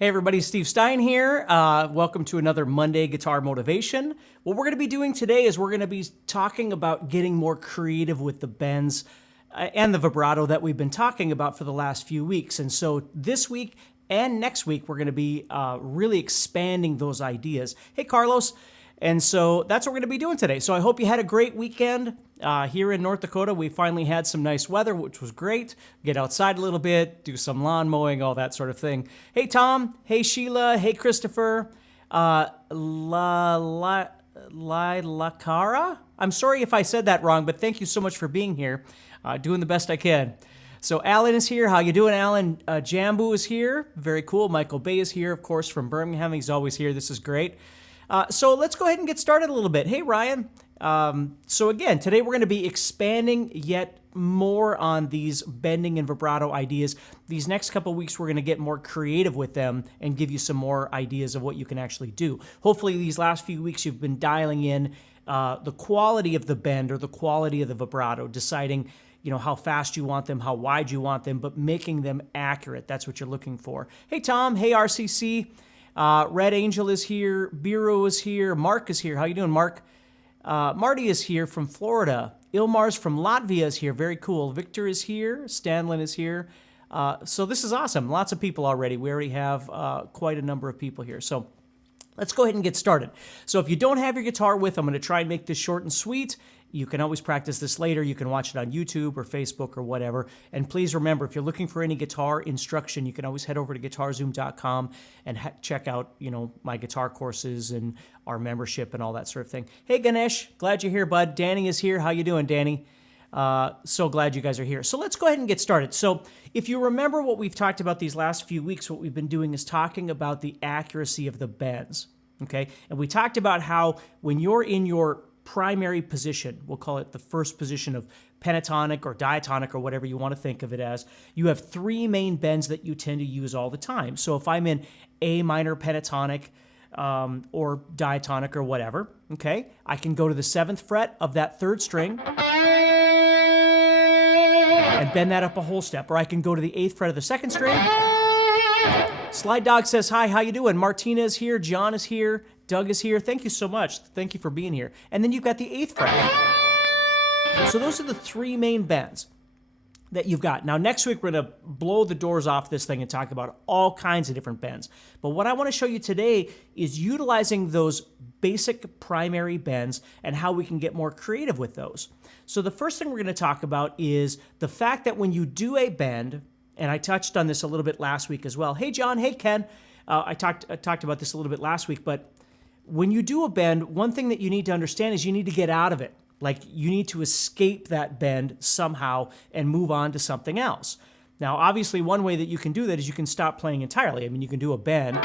Hey everybody, Steve Stein here. Welcome to another Monday Guitar Motivation. What we're going to be doing today is we're going to be talking about getting more creative with the bends and the vibrato that we've been talking about for the last few weeks. And so this week and next week, we're going to be really expanding those ideas. Hey Carlos. And so that's what we're going to be doing today. So I hope you had a great weekend. Here in North Dakota, we finally had some nice weather, which was great. Get outside a little bit, do some lawn mowing, all that sort of thing. Hey, Tom. Hey, Sheila. Hey, Christopher. Lacara? I'm sorry if I said that wrong, but thank you so much for being here. Doing the best I can. So Alan is here. How you doing, Alan? Jambu is here. Very cool. Michael Bay is here, of course, from Birmingham. He's always here. This is great. So let's go ahead and get started a little bit. Hey, Ryan. So again, today we're going to be expanding yet more on these bending and vibrato ideas. These next couple of weeks, we're going to get more creative with them and give you some more ideas of what you can actually do. Hopefully, these last few weeks, you've been dialing in the quality of the bend or the quality of the vibrato, deciding how fast you want them, how wide you want them, but making them accurate. That's what you're looking for. Hey, Tom. Hey, RCC. Red Angel is here. Biro is here. Mark is here. How you doing, Mark? Marty is here from Florida. Ilmar's from Latvia is here. Very cool. Victor is here. Stanlin is here. So this is awesome. Lots of people already. We already have quite a number of people here. So let's go ahead and get started. So if you don't have your guitar with, I'm going to try and make this short and sweet. You can always practice this later. You can watch it on YouTube or Facebook or whatever. And please remember, if you're looking for any guitar instruction, you can always head over to guitarzoom.com and check out, my guitar courses and our membership and all that sort of thing. Hey, Ganesh, glad you're here, bud. Danny is here. How you doing, Danny? So glad you guys are here. So let's go ahead and get started. So if you remember what we've talked about these last few weeks, what we've been doing is talking about the accuracy of the bends, okay? And we talked about how when you're in your primary position, we'll call it the first position of pentatonic or diatonic or whatever you want to think of it as, you have three main bends that you tend to use all the time. So if I'm in A minor pentatonic or diatonic or whatever, okay, I can go to the 7th fret of that 3rd string and bend that up a whole step. Or I can go to the 8th fret of the 2nd string. Slide Dog says, hi, how you doing? Martina is here, John is here, Doug is here. Thank you so much. Thank you for being here. And then you've got the 8th fret. So those are the three main bends that you've got. Now, next week, we're going to blow the doors off this thing and talk about all kinds of different bends. But what I want to show you today is utilizing those basic primary bends and how we can get more creative with those. So the first thing we're going to talk about is the fact that when you do a bend, and I touched on this a little bit last week as well. Hey, John. Hey, Ken. I talked about this a little bit last week, but when you do a bend, one thing that you need to understand is you need to get out of it. Like you need to escape that bend somehow and move on to something else. Now, obviously, one way that you can do that is you can stop playing entirely. I mean, you can do a bend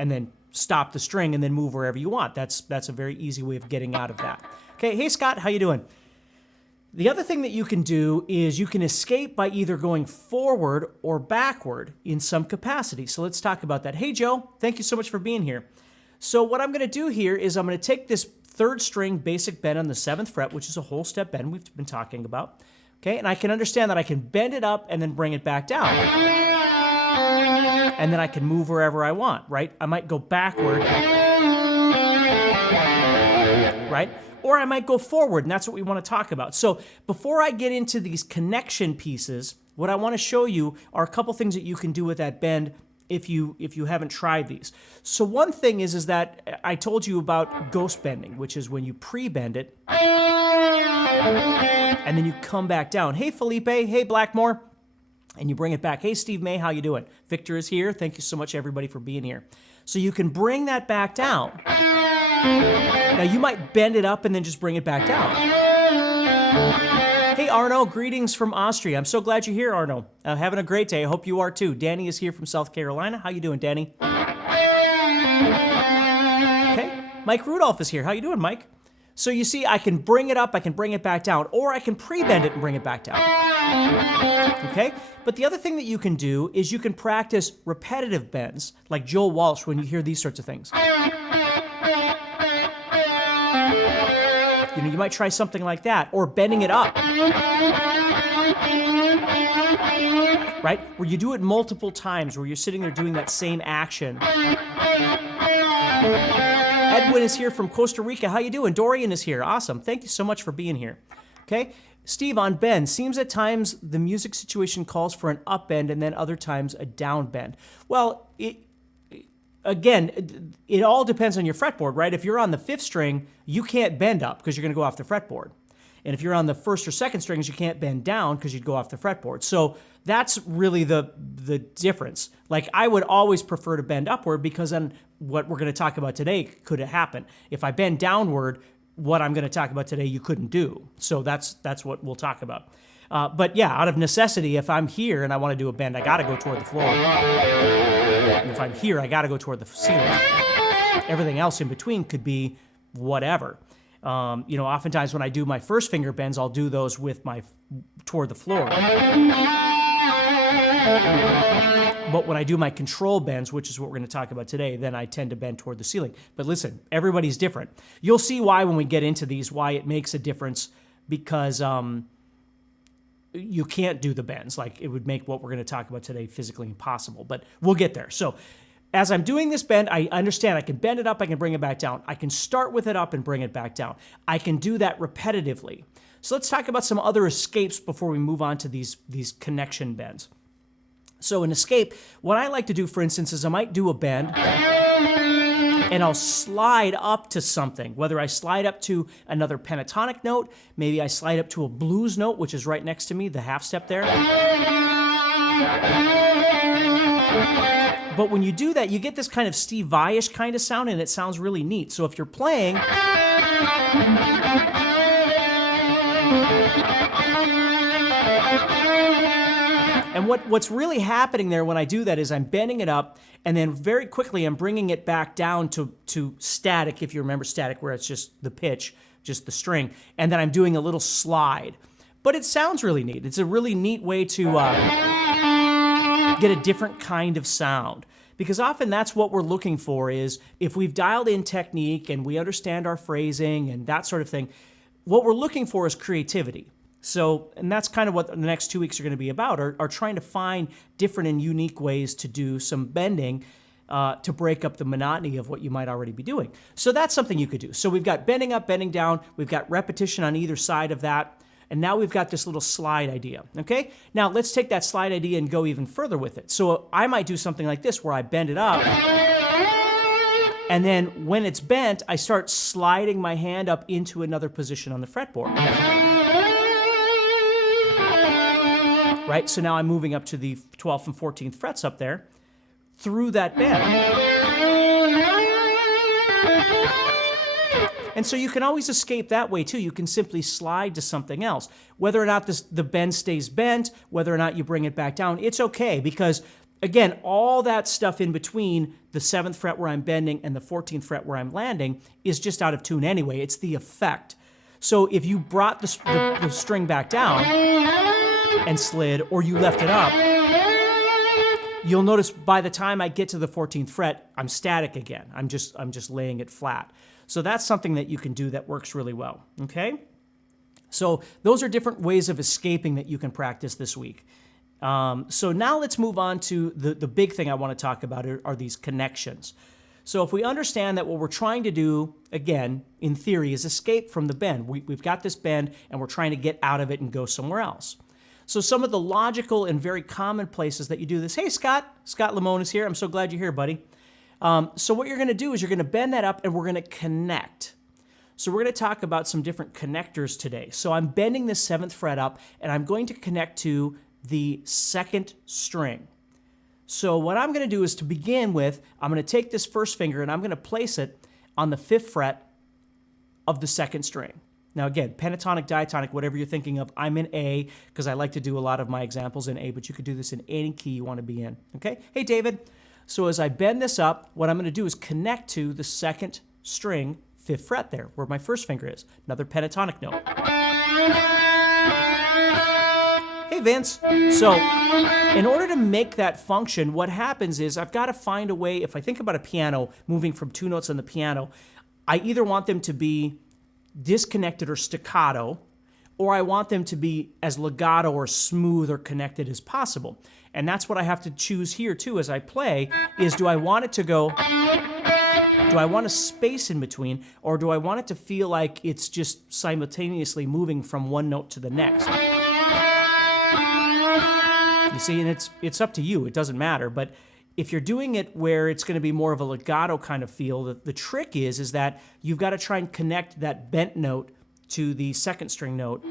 and then stop the string and then move wherever you want. That's a very easy way of getting out of that. Okay, hey, Scott. How you doing? The other thing that you can do is you can escape by either going forward or backward in some capacity. So let's talk about that. Hey, Joe, thank you so much for being here. So what I'm going to do here is I'm going to take this 3rd string basic bend on the 7th fret, which is a whole step bend we've been talking about. Okay, and I can understand that I can bend it up and then bring it back down. And then I can move wherever I want, right? I might go backward, right? Or I might go forward, and that's what we want to talk about. So before I get into these connection pieces, what I want to show you are a couple things that you can do with that bend if you haven't tried these. So one thing is that I told you about ghost bending, which is when you pre-bend it, and then you come back down. Hey, Felipe. Hey, Blackmore. And you bring it back. Hey, Steve May, how you doing? Victor is here. Thank you so much, everybody, for being here. So you can bring that back down. Now, you might bend it up and then just bring it back down. Hey, Arno, greetings from Austria. I'm so glad you're here, Arno. Having a great day. I hope you are, too. Danny is here from South Carolina. How you doing, Danny? Okay. Mike Rudolph is here. How you doing, Mike? So you see, I can bring it up, I can bring it back down, or I can pre-bend it and bring it back down. Okay? But the other thing that you can do is you can practice repetitive bends, like Joel Walsh when you hear these sorts of things. You might try something like that, or bending it up. right? Where you do it multiple times, where you're sitting there doing that same action. Edwin is here from Costa Rica. How you doing? Dorian is here. Awesome. Thank you so much for being here. Okay. Steve on bend. Seems at times the music situation calls for an up bend and then other times a down bend. Well, again, it all depends on your fretboard, right? If you're on the 5th string, you can't bend up because you're going to go off the fretboard. And if you're on the 1st or 2nd strings, you can't bend down because you'd go off the fretboard. So that's really the difference. Like, I would always prefer to bend upward because then what we're going to talk about today could happen. If I bend downward, what I'm going to talk about today you couldn't do. So that's what we'll talk about. But yeah, out of necessity, if I'm here and I want to do a bend, I got to go toward the floor. And if I'm here, I got to go toward the ceiling. Everything else in between could be whatever. Oftentimes when I do my first finger bends, I'll do those with my toward the floor. But when I do my control bends, which is what we're going to talk about today, then I tend to bend toward the ceiling. But listen, everybody's different. You'll see why when we get into these, why it makes a difference, because you can't do the bends. Like, it would make what we're going to talk about today physically impossible. But we'll get there. So as I'm doing this bend, I understand I can bend it up, I can bring it back down. I can start with it up and bring it back down. I can do that repetitively. So let's talk about some other escapes before we move on to these connection bends. So an escape, what I like to do, for instance, is I might do a bend and I'll slide up to something, whether I slide up to another pentatonic note, maybe I slide up to a blues note, which is right next to me, the half step there. But when you do that, you get this kind of Steve Vai-ish kind of sound, and it sounds really neat. So if you're playing, and what's really happening there when I do that is I'm bending it up, and then very quickly I'm bringing it back down to static, if you remember static, where it's just the pitch, just the string, and then I'm doing a little slide. But it sounds really neat. It's a really neat way to get a different kind of sound. Because often that's what we're looking for, is if we've dialed in technique and we understand our phrasing and that sort of thing, what we're looking for is creativity. So, and that's kind of what the next 2 weeks are going to be about, are trying to find different and unique ways to do some bending to break up the monotony of what you might already be doing. So that's something you could do. So we've got bending up, bending down, we've got repetition on either side of that, and now we've got this little slide idea, okay? Now let's take that slide idea and go even further with it. So I might do something like this, where I bend it up, and then when it's bent, I start sliding my hand up into another position on the fretboard. Right, so now I'm moving up to the 12th and 14th frets up there through that bend. And so you can always escape that way too. You can simply slide to something else. Whether or not the bend stays bent, whether or not you bring it back down, it's okay, because again, all that stuff in between the 7th fret where I'm bending and the 14th fret where I'm landing is just out of tune anyway. It's the effect. So if you brought the string back down and slid, or you left it up, you'll notice by the time I get to the 14th fret, I'm static again. I'm just laying it flat. So that's something that you can do that works really well, okay? So those are different ways of escaping that you can practice this week. So now let's move on to the big thing I want to talk about are these connections. So if we understand that what we're trying to do, again, in theory, is escape from the bend. We've got this bend, and we're trying to get out of it and go somewhere else. So some of the logical and very common places that you do this. Hey, Scott Lamone is here. I'm so glad you're here, buddy. So what you're going to do is you're going to bend that up, and we're going to connect. So we're going to talk about some different connectors today. So I'm bending the 7th fret up, and I'm going to connect to the 2nd string. So what I'm going to do is, to begin with, I'm going to take this first finger and I'm going to place it on the 5th fret of the 2nd string. Now again, pentatonic, diatonic, whatever you're thinking of, I'm in A because I like to do a lot of my examples in A, but you could do this in any key you want to be in, okay? Hey, David. So as I bend this up, what I'm going to do is connect to the 2nd string, 5th fret there, where my first finger is. Another pentatonic note. Hey, Vince. So in order to make that function, what happens is I've got to find a way. If I think about a piano moving from 2 notes on the piano, I either want them to be disconnected or staccato, or I want them to be as legato or smooth or connected as possible. And that's what I have to choose here too as I play, is do I want it to go, do I want a space in between, or do I want it to feel like it's just simultaneously moving from one note to the next? You see, and it's up to you, it doesn't matter, but if you're doing it where it's going to be more of a legato kind of feel, the trick is that you've got to try and connect that bent note to the second string note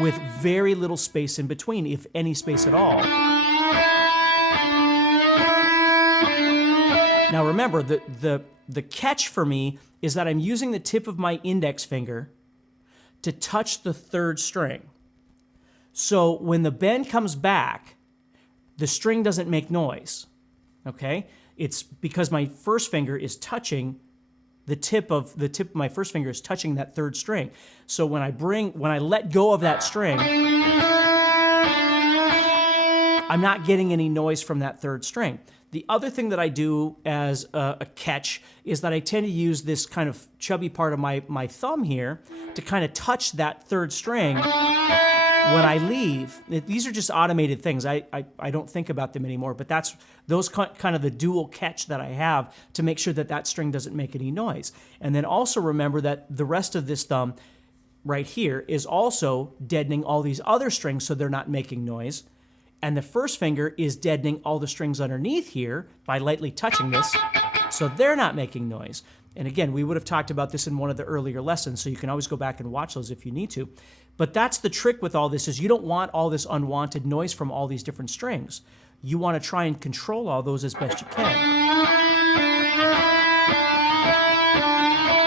with very little space in between, if any space at all. Now remember, the catch for me is that I'm using the tip of my index finger to touch the third string. So when the bend comes back, the string doesn't make noise, okay? It's because my first finger is touching the tip of my first finger is touching that third string. So when I let go of that string, I'm not getting any noise from that third string. The other thing that I do as a catch is that I tend to use this kind of chubby part of my thumb here to kind of touch that third string when I leave. These are just automated things. I don't think about them anymore, but that's those kind of the dual catch that I have to make sure that that string doesn't make any noise. And then also remember that the rest of this thumb right here is also deadening all these other strings so they're not making noise. And the first finger is deadening all the strings underneath here by lightly touching this so they're not making noise. And again, we would have talked about this in one of the earlier lessons, so you can always go back and watch those if you need to. But that's the trick with all this, is you don't want all this unwanted noise from all these different strings. You want to try and control all those as best you can.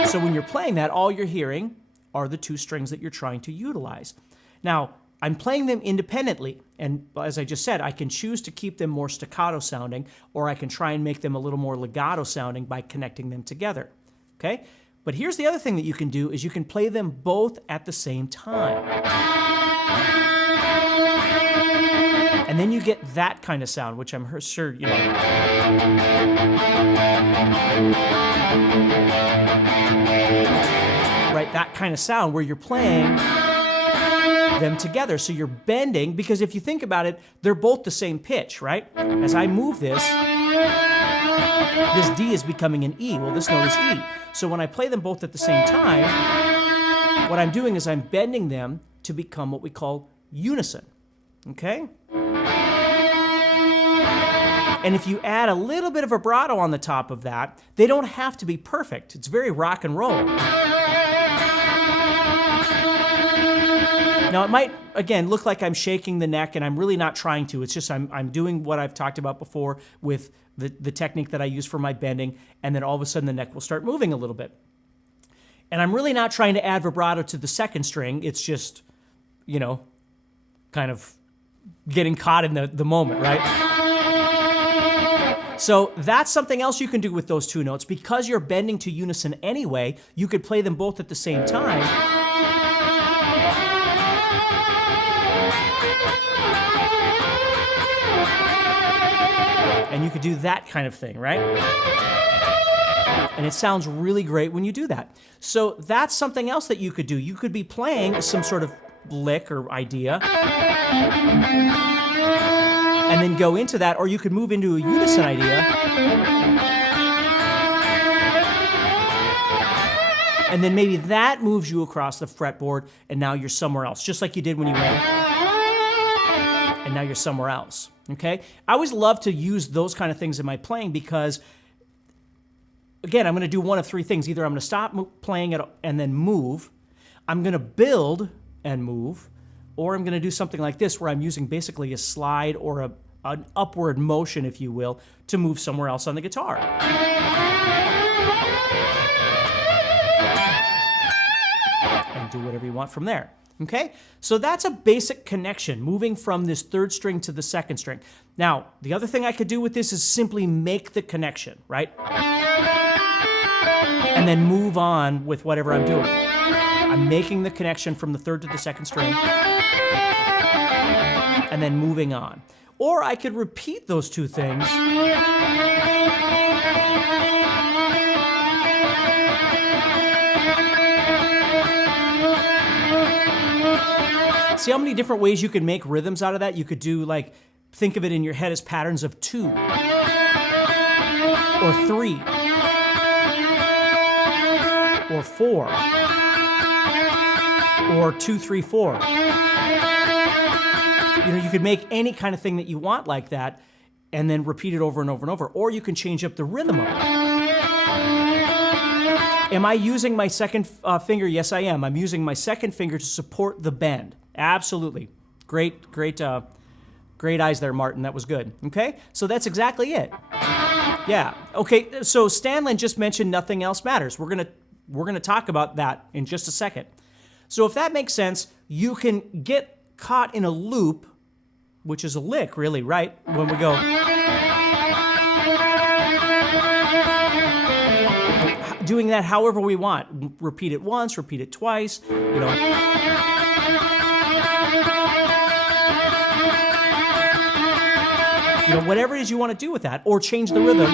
So when you're playing that, all you're hearing are the two strings that you're trying to utilize. Now, I'm playing them independently, and as I just said, I can choose to keep them more staccato sounding, or I can try and make them a little more legato sounding by connecting them together, okay? But here's the other thing that you can do, is you can play them both at the same time. And then you get that kind of sound, which I'm sure, you know. Right, that kind of sound where you're playing them together. So you're bending, because if you think about it, they're both the same pitch, right? As I move this D is becoming an E. Well, this note is E. So when I play them both at the same time, what I'm doing is I'm bending them to become what we call unison, okay? And if you add a little bit of vibrato on the top of that, they don't have to be perfect. It's very rock and roll. Now, it might, again, look like I'm shaking the neck, and I'm really not trying to. It's just I'm doing what I've talked about before with the technique that I use for my bending, and then all of a sudden the neck will start moving a little bit. And I'm really not trying to add vibrato to the second string. It's just, you know, kind of getting caught in the moment, right? So that's something else you can do with those two notes. Because you're bending to unison anyway, you could play them both at the same time. And you could do that kind of thing, right? And it sounds really great when you do that. So that's something else that you could do. You could be playing some sort of lick or idea, and then go into that, or you could move into a unison idea, and then maybe that moves you across the fretboard, and now you're somewhere else, just like you did when you went, and now you're somewhere else. Okay? I always love to use those kind of things in my playing because, again, I'm going to do one of three things. Either I'm going to stop playing it and then move, I'm going to build and move, or I'm going to do something like this where I'm using basically a slide or an upward motion, if you will, to move somewhere else on the guitar. And do whatever you want from there. Okay? So that's a basic connection, moving from this third string to the second string. Now, the other thing I could do with this is simply make the connection, right? And then move on with whatever I'm doing. I'm making the connection from the third to the second string, and then moving on. Or I could repeat those two things See how many different ways you could make rhythms out of that? You could do like, think of it in your head as patterns of 2 or 3 or 4 or 2, 3, 4. You know, you could make any kind of thing that you want like that and then repeat it over and over and over. Or you can change up the rhythm of it. Am I using my second finger? Yes, I am. I'm using my second finger to support the bend. Absolutely. Great eyes there, Martin. That was good. Okay? So that's exactly it. Yeah. Okay, so Stanlin just mentioned nothing else matters. We're gonna talk about that in just a second. So if that makes sense, you can get caught in a loop, which is a lick, really, right? When we go doing that however we want. Repeat it once, repeat it twice, you know. You know, whatever it is you want to do with that, or change the rhythm.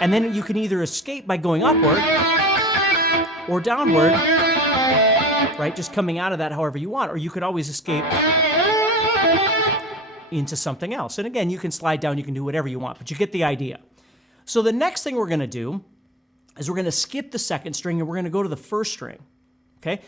And then you can either escape by going upward or downward, right? Just coming out of that however you want, or you could always escape into something else. And again, you can slide down, you can do whatever you want, but you get the idea. So the next thing we're going to do is we're going to skip the second string and we're going to go to the first string, okay?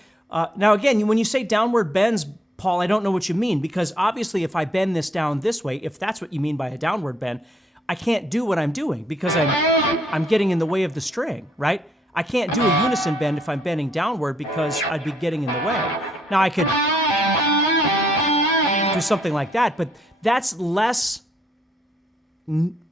Now again, when you say downward bends, Paul, I don't know what you mean, because obviously if I bend this down this way, if that's what you mean by a downward bend, I can't do what I'm doing because I'm getting in the way of the string, right? I can't do a unison bend if I'm bending downward because I'd be getting in the way. Now I could do something like that, but that's less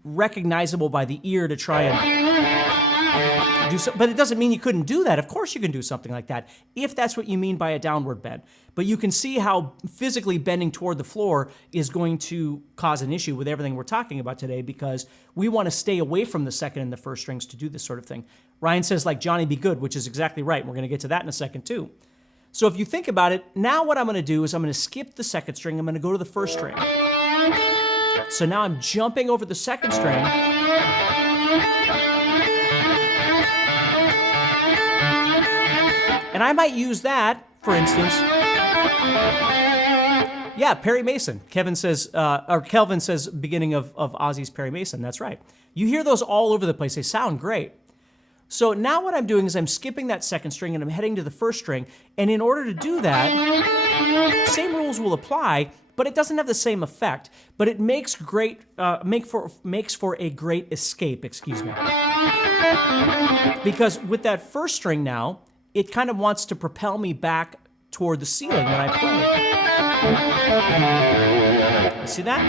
recognizable by the ear to try and do so. But it doesn't mean you couldn't do that. Of course you can do something like that if that's what you mean by a downward bend. But you can see how physically bending toward the floor is going to cause an issue with everything we're talking about today, because we want to stay away from the second and the first strings to do this sort of thing. Ryan says, like Johnny Be Good, which is exactly right. We're going to get to that in a second too. So if you think about it, now what I'm going to do is I'm going to skip the second string. I'm going to go to the first string. So now I'm jumping over the second string. And I might use that, for instance. Yeah, Perry Mason. Kelvin says, beginning of Ozzy's Perry Mason. That's right. You hear those all over the place. They sound great. So now what I'm doing is I'm skipping that second string and I'm heading to the first string. And in order to do that, same rules will apply, but it doesn't have the same effect. But it makes for a great escape, excuse me. Because with that first string now, it kind of wants to propel me back toward the ceiling when I play. See that?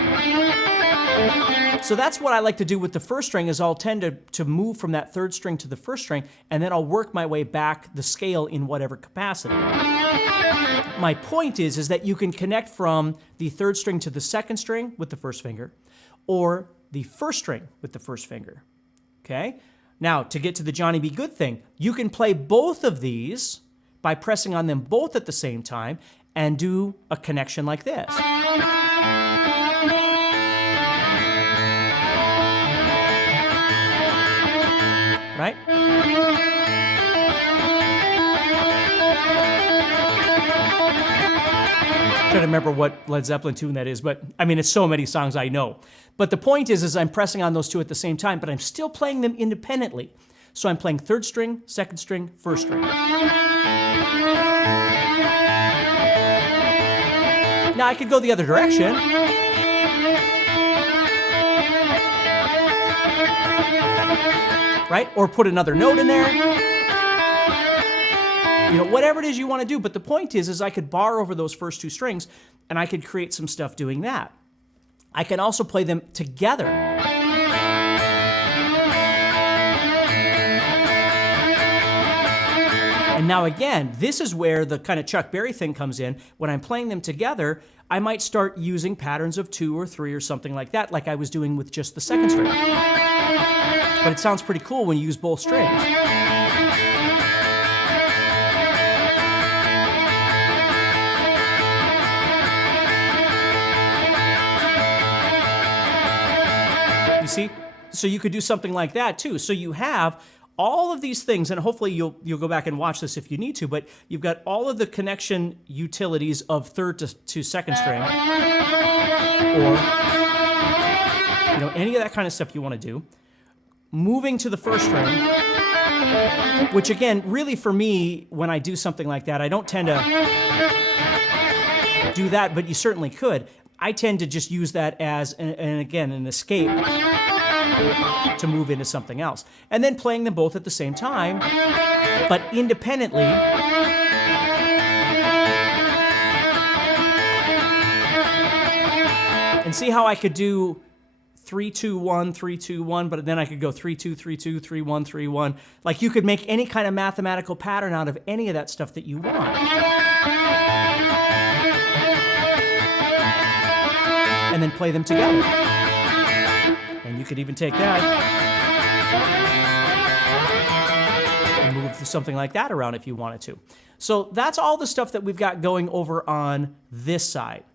So that's what I like to do with the first string, is I'll tend to move from that third string to the first string, and then I'll work my way back the scale in whatever capacity. My point is that you can connect from the third string to the second string with the first finger, or the first string with the first finger, okay? Now, to get to the Johnny Be Good thing, you can play both of these by pressing on them both at the same time and do a connection like this. Right? Trying to remember what Led Zeppelin tune that is, but I mean, it's so many songs I know. But the point is I'm pressing on those two at the same time, but I'm still playing them independently. So I'm playing third string, second string, first string. Now I could go the other direction. Right? Or put another note in there. You know, whatever it is you want to do. But the point is I could bar over those first two strings and I could create some stuff doing that. I can also play them together. And now again, this is where the kind of Chuck Berry thing comes in. When I'm playing them together, I might start using patterns of 2 or 3 or something like that, like I was doing with just the second string. But it sounds pretty cool when you use both strings. You see? So you could do something like that too. So you have all of these things, and hopefully you'll go back and watch this if you need to, but you've got all of the connection utilities of third to second string, or any of that kind of stuff you want to do. Moving to the first string, which again, really for me, when I do something like that, I don't tend to do that, but you certainly could. I tend to just use that as, an escape to move into something else. And then playing them both at the same time, but independently. And see how I could do 3-2-1, 3-2-1, but then I could go 3-2, 3-2, 3-1, 3-1. Like, you could make any kind of mathematical pattern out of any of that stuff that you want. And then play them together. And you could even take that and move something like that around if you wanted to. So that's all the stuff that we've got going over on this side.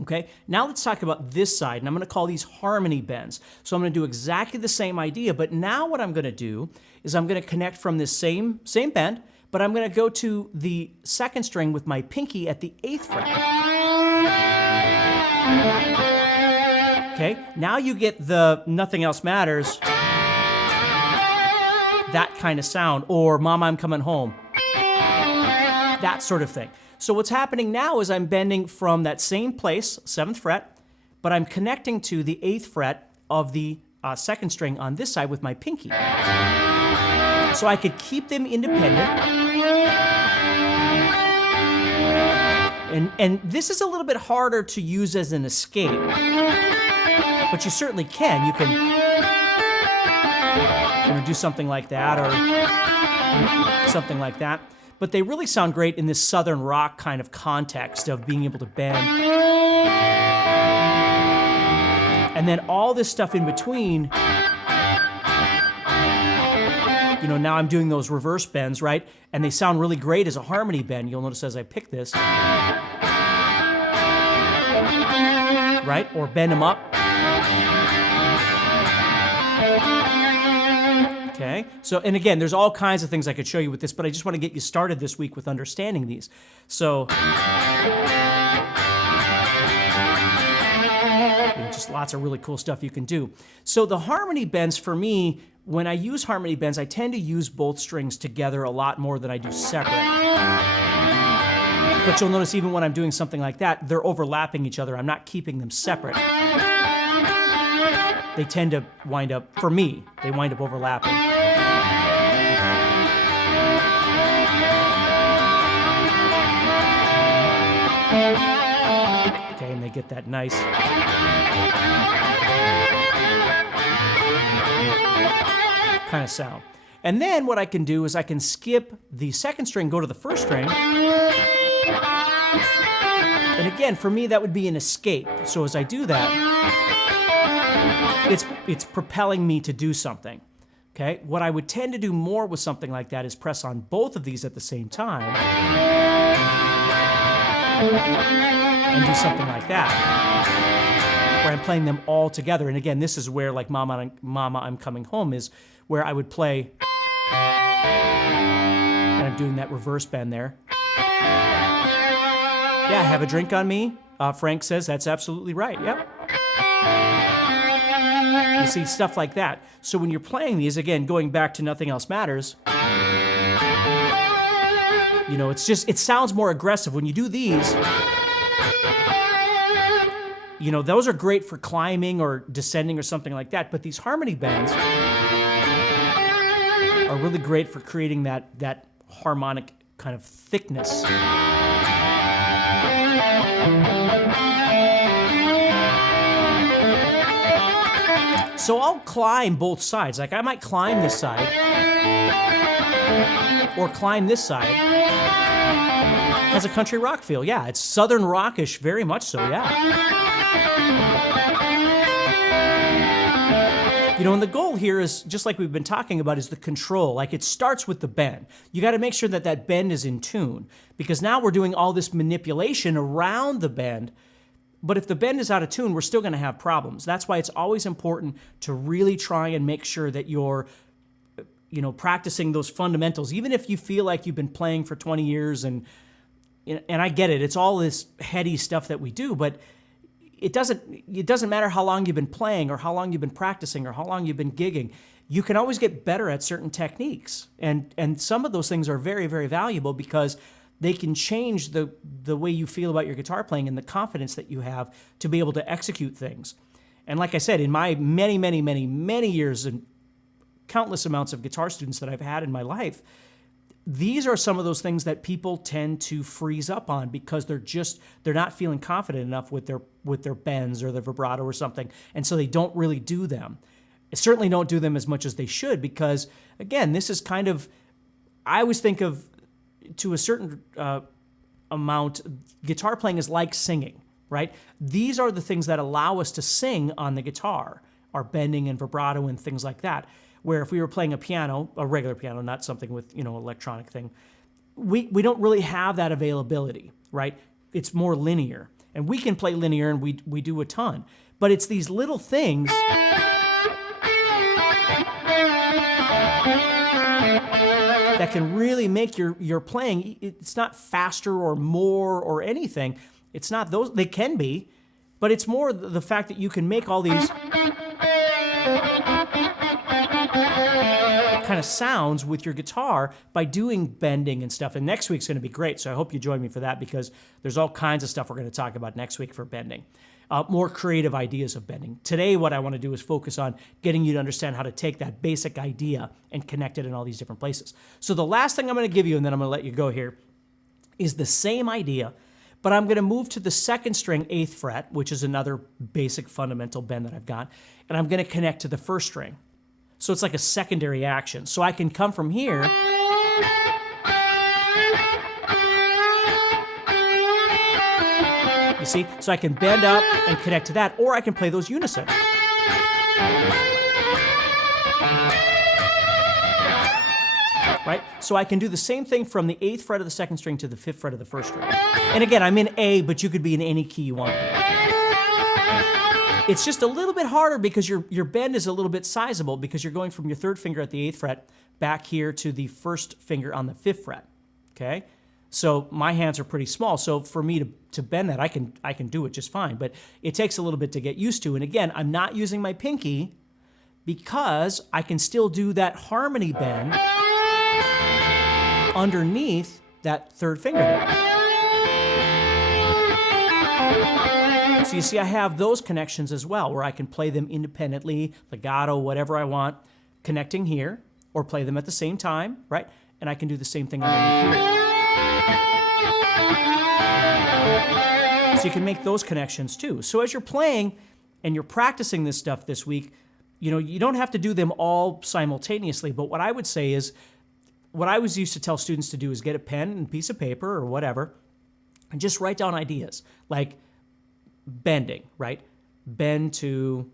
Okay, now let's talk about this side, and I'm going to call these harmony bends. So I'm going to do exactly the same idea, but now what I'm going to do is I'm going to connect from this same bend, but I'm going to go to the second string with my pinky at the 8th fret. Okay, now you get the Nothing Else Matters, that kind of sound, or Mama, I'm Coming Home, that sort of thing. So what's happening now is I'm bending from that same place, 7th fret, but I'm connecting to the 8th fret of the second string on this side with my pinky. So I could keep them independent. And this is a little bit harder to use as an escape, but you certainly can. You can do something like that or something like that. But they really sound great in this Southern rock kind of context of being able to bend. And then all this stuff in between, now I'm doing those reverse bends, right? And they sound really great as a harmony bend. You'll notice as I pick this, right? Or bend them up. Okay, so, and again, there's all kinds of things I could show you with this, but I just want to get you started this week with understanding these. So, just lots of really cool stuff you can do. So the harmony bends for me, when I use harmony bends, I tend to use both strings together a lot more than I do separate. But you'll notice even when I'm doing something like that, they're overlapping each other. I'm not keeping them separate. They tend to wind up, for me, they wind up overlapping. Okay, and they get that nice kind of sound. And then what I can do is I can skip the second string, go to the first string. And again, for me, that would be an escape. So as I do that, it's propelling me to do something, okay? What I would tend to do more with something like that is press on both of these at the same time and do something like that, where I'm playing them all together. And again, this is where, like Mama, I'm Coming Home is where I would play, and I'm doing that reverse bend there. Yeah, have a drink on me, Frank says. That's absolutely right, yep. You see, stuff like that. So when you're playing these, again, going back to Nothing Else Matters, it sounds more aggressive. When you do these, those are great for climbing or descending or something like that, but these harmony bends are really great for creating that harmonic kind of thickness. So I'll climb both sides. Like I might climb this side or climb this side. Has a country rock feel. Yeah, it's Southern rockish, very much so, yeah. And the goal here is, just like we've been talking about, is the control. Like it starts with the bend. You got to make sure that bend is in tune, because now we're doing all this manipulation around the bend. But if the bend is out of tune, we're still going to have problems. That's why it's always important to really try and make sure that you're practicing those fundamentals, even if you feel like you've been playing for 20 years and I get it, it's all this heady stuff that we do, but it doesn't matter how long you've been playing or how long you've been practicing or how long you've been gigging. You can always get better at certain techniques. And some of those things are very, very valuable because they can change the way you feel about your guitar playing and the confidence that you have to be able to execute things. And like I said, in my many, many, many, many years and countless amounts of guitar students that I've had in my life, these are some of those things that people tend to freeze up on because they're not feeling confident enough with their bends or their vibrato or something, and so they don't really do them. Certainly don't do them as much as they should because, again, this is kind of, I always think of, to a certain amount, guitar playing is like singing, right? These are the things that allow us to sing on the guitar, our bending and vibrato and things like that. Where if we were playing a piano, a regular piano, not something with, electronic thing, we don't really have that availability, right? It's more linear. And we can play linear and we do a ton. But it's these little things that can really make your playing, it's not faster or more or anything. It's not those, they can be, but it's more the fact that you can make all these kind of sounds with your guitar by doing bending and stuff. And next week's going to be great, so I hope you join me for that because there's all kinds of stuff we're going to talk about next week for bending. More creative ideas of bending. Today, what I want to do is focus on getting you to understand how to take that basic idea and connect it in all these different places. So the last thing I'm going to give you, and then I'm going to let you go here, is the same idea, but I'm going to move to the second string, 8th fret, which is another basic fundamental bend that I've got, and I'm going to connect to the first string. So it's like a secondary action. So I can come from here you see? So I can bend up and connect to that, or I can play those unison. Right? So I can do the same thing from the 8th fret of the second string to the 5th fret of the first string. And again, I'm in A, but you could be in any key you want to be. It's just a little bit harder because your bend is a little bit sizable because you're going from your 3rd finger at the 8th fret back here to the 1st finger on the 5th fret, okay? So my hands are pretty small, so for me to bend that, I can do it just fine, but it takes a little bit to get used to. And again, I'm not using my pinky because I can still do that harmony bend underneath that 3rd finger there. So you see, I have those connections as well, where I can play them independently, legato, whatever I want, connecting here, or play them at the same time, right? And I can do the same thing underneath here. So you can make those connections too. So as you're playing and you're practicing this stuff this week, you don't have to do them all simultaneously, but what I would say is, what I always used to tell students to do is get a pen and piece of paper or whatever, and just write down ideas, like bending, right? Bend to,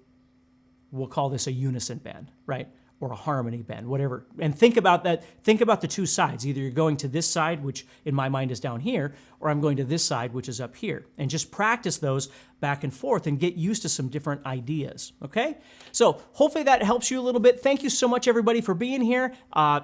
we'll call this a unison bend, right? Or a harmony bend, whatever. And think about that. Think about the two sides. Either you're going to this side, which in my mind is down here, or I'm going to this side, which is up here. And just practice those back and forth and get used to some different ideas, okay? So hopefully that helps you a little bit. Thank you so much, everybody, for being here.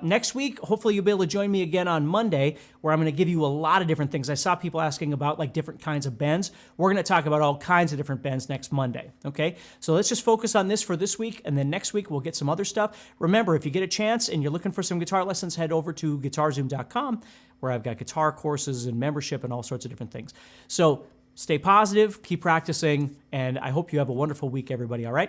Next week, hopefully you'll be able to join me again on Monday, where I'm going to give you a lot of different things. I saw people asking about like different kinds of bends. We're going to talk about all kinds of different bends next Monday, okay? So let's just focus on this for this week, and then next week we'll get some other stuff. Remember, if you get a chance and you're looking for some guitar lessons, head over to guitarzoom.com, where I've got guitar courses and membership and all sorts of different things. So stay positive, keep practicing, and I hope you have a wonderful week, everybody, all right?